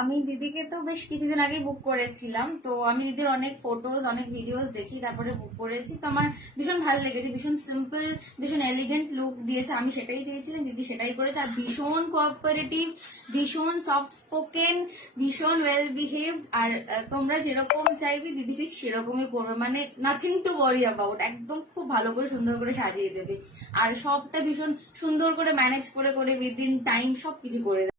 আমি দিদিকে তো বেশ কিছুদিন আগে বুক করেছিলাম, তো আমি দিদির অনেক ফটোজ অনেক ভিডিওস দেখি, তারপরে বুক করেছি। তো আমার ভীষণ ভালো লেগেছে, ভীষণ সিম্পল, ভীষণ এলিগেন্ট লুক দিয়েছে। আমি সেটাই চেয়েছিলাম, দিদি সেটাই করেছে। আর ভীষণ কোঅপারেটিভ, ভীষণ সফট স্পোকেন, ভীষণ ওয়েল বিহেভড। আর তোমরা যেরকম চাইবে দিদি ঠিক সেরকমই করবে, মানে নাথিং টু ওয়ারি অ্যাবাউট। একদম খুব ভালো করে সুন্দর করে সাজিয়ে দেবে, আর সবটা ভীষণ সুন্দর করে ম্যানেজ করে করে উইদিন টাইম সবকিছু করে দেবে।